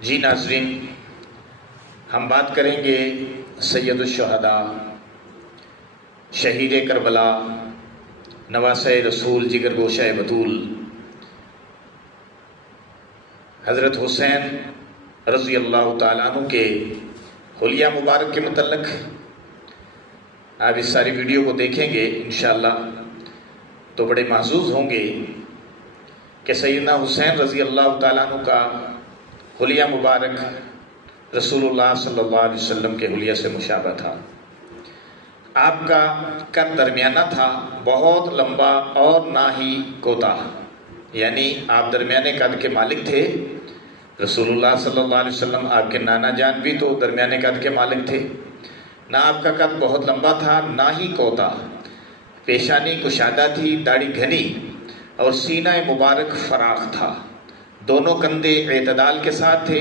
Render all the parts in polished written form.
جی ناظرین، ہم بات کریں گے سید الشہداء، شہید کربلا، نواسہ رسول، جگر گوشہ بطول، حضرت حسین رضی اللہ تعالیٰ عنہ کے حلیہ مبارک کے متعلق۔ آپ اس ساری ویڈیو کو دیکھیں گے انشاءاللہ تو بڑے محظوظ ہوں گے کہ سیدنا حسین رضی اللہ تعالیٰ عنہ کا حلیہ مبارک رسول اللہ صلی اللہ علیہ وسلم کے حلیہ سے مشابہ تھا۔ آپ کا قد درمیانہ تھا، بہت لمبا اور نہ ہی کوتاہ، یعنی آپ درمیانے قد کے مالک تھے۔ رسول اللہ صلی اللہ علیہ وسلم، آپ کے نانا جان بھی تو درمیانے قد کے مالک تھے۔ نہ آپ کا قد بہت لمبا تھا، نہ ہی کوتاہ، پیشانی کشادہ تھی، داڑھی گھنی اور سینہ مبارک فراخ تھا۔ دونوں کندھے اعتدال کے ساتھ تھے،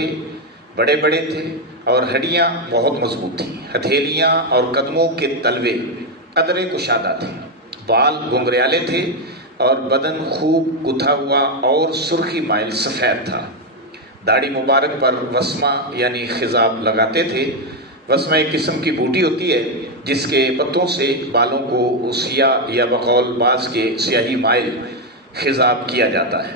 بڑے بڑے تھے اور ہڈیاں بہت مضبوط تھیں۔ ہتھیلیاں اور قدموں کے تلوے قدرے کشادہ تھے، بال گھنگریالے تھے اور بدن خوب گتھا ہوا اور سرخی مائل سفید تھا۔ داڑھی مبارک پر وسمہ یعنی خضاب لگاتے تھے۔ وسمہ ایک قسم کی بوٹی ہوتی ہے جس کے پتوں سے بالوں کو سیاہ یا بقول بعض کے سیاہی مائل خضاب کیا جاتا ہے۔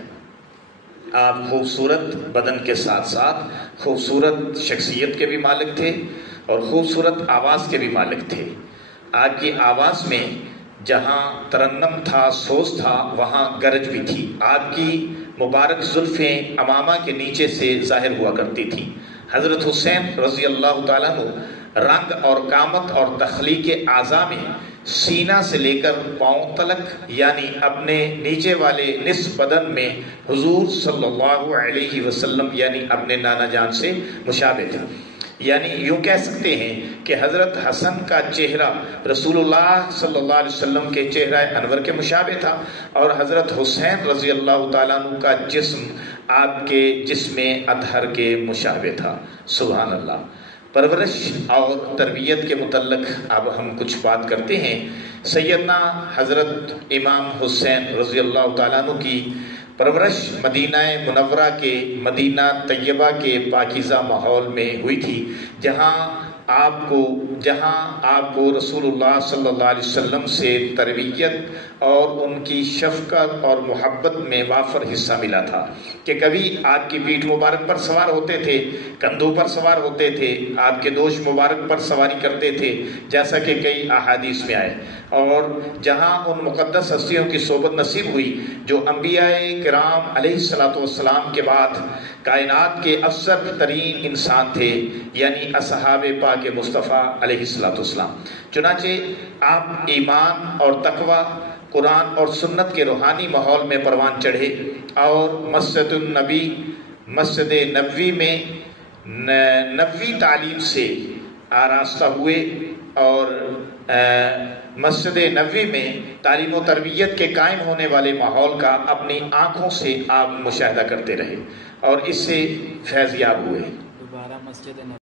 آپ خوبصورت بدن کے ساتھ ساتھ خوبصورت شخصیت کے بھی مالک تھے اور خوبصورت آواز کے بھی مالک تھے۔ آپ کی آواز میں جہاں ترنم تھا، سوز تھا، وہاں گرج بھی تھی۔ آپ کی مبارک زلفیں امامہ کے نیچے سے ظاہر ہوا کرتی تھی۔ حضرت حسین رضی اللہ تعالیٰ عنہ رنگ اور قامت اور تخلیق اعضاء میں سینہ سے لے کر پاؤں تلک یعنی اپنے نیچے والے نصف بدن میں حضور صلی اللہ علیہ وسلم یعنی اپنے نانا جان سے مشابہ تھے۔ یعنی یوں کہہ سکتے ہیں کہ حضرت حسن کا چہرہ رسول اللہ صلی اللہ علیہ وسلم کے چہرہ انور کے مشابہ تھا اور حضرت حسین رضی اللہ تعالیٰ عنہ کا جسم آپ کے جسم اطہر کے مشابہ تھا۔ سبحان اللہ۔ پرورش اور تربیت کے متعلق اب ہم کچھ بات کرتے ہیں۔ سیدنا حضرت امام حسین رضی اللہ تعالیٰ عنہ کی پرورش مدینہ منورہ کے مدینہ طیبہ کے پاکیزہ ماحول میں ہوئی تھی، جہاں آپ کو رسول اللہ صلی اللہ علیہ وسلم سے تربیت اور ان کی شفقت اور محبت میں وافر حصہ ملا تھا کہ کبھی آپ کی پیٹھ مبارک پر سوار ہوتے تھے، کندھوں پر سوار ہوتے تھے، آپ کے دوش مبارک پر سواری کرتے تھے، جیسا کہ کئی احادیث میں آئے۔ اور جہاں ان مقدس ہستیوں کی صحبت نصیب ہوئی جو انبیاء کرام علیہ الصلوۃ والسلام کے بعد کائنات کے افضل ترین انسان تھے، یعنی اصحاب پاک مصطفیٰ علیہ الصلوۃ والسلام۔ چنانچہ آپ ایمان اور تقوی، قرآن اور سنت کے روحانی ماحول میں پروان چڑھے اور مسجد نبوی میں نبوی تعلیم سے آراستہ ہوئے اور مسجد نبوی میں تعلیم و تربیت کے قائم ہونے والے ماحول کا اپنی آنکھوں سے آپ مشاہدہ کرتے رہے اور اس سے فیض یاب ہوئے۔